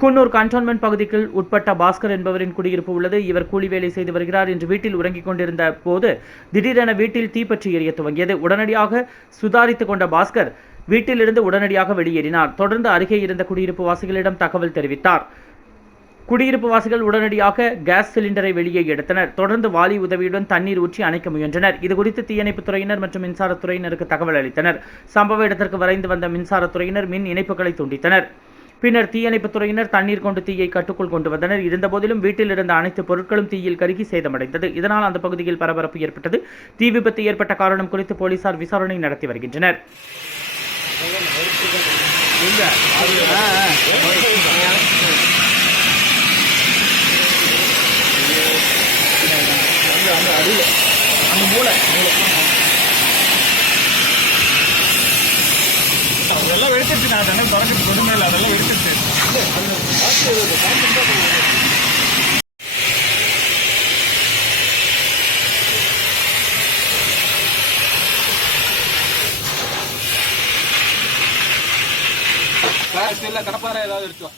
Coonoor cantonment பகுதிக்குள் உட்பட்ட பாஸ்கர் என்பவரின் குடியிருப்பு உள்ளது. இவர் கூலி வேலை செய்து வருகிறார் என்று வீட்டில் உறங்கிக் கொண்டிருந்த போது திடீரென வீட்டில் தீப்பற்றி எரிய துவங்கியது. உடனடியாக சுதாரித்துக் கொண்ட பாஸ்கர் வீட்டிலிருந்து உடனடியாக வெளியேறினார். தொடர்ந்து அருகே இருந்த குடியிருப்பு வாசிகளிடம் தகவல் தெரிவித்தார். குடியிருப்பு வாசிகள் உடனடியாக கேஸ் சிலிண்டரை வெளியே எடுத்தனர். தொடர்ந்து வாலி உதவியுடன் தண்ணீர் ஊற்றி அணைக்க முயன்றனர். இதுகுறித்து தீயணைப்புத் துறையினர் மற்றும் மின்சாரத்துறையினருக்கு தகவல் அளித்தனர். சம்பவ இடத்திற்கு வரைந்து வந்த மின்சாரத்துறையினர் மின் இணைப்புகளை துண்டித்தனர். பின்னர் தீயணைப்புத் துறையினர் தண்ணீர் கொண்டு தீயை கட்டுக்குள் கொண்டு வந்தனர். இருந்தபோதிலும் வீட்டில் இருந்த அனைத்து பொருட்களும் தீயில் கருகி சேதமடைந்தது. இதனால் அந்த பகுதியில் பரபரப்பு ஏற்பட்டது. தீ விபத்து ஏற்பட்ட காரணம் குறித்து போலீசார் விசாரணை நடத்தி வருகின்றனர். அதெல்லாம் வெடிச்சிருச்சு நான் தண்ணி திறக்கிறது பொறுமை இல்லை அதெல்லாம் வெடிச்சிருச்சு கடப்பாறை ஏதாவது எடுத்துவா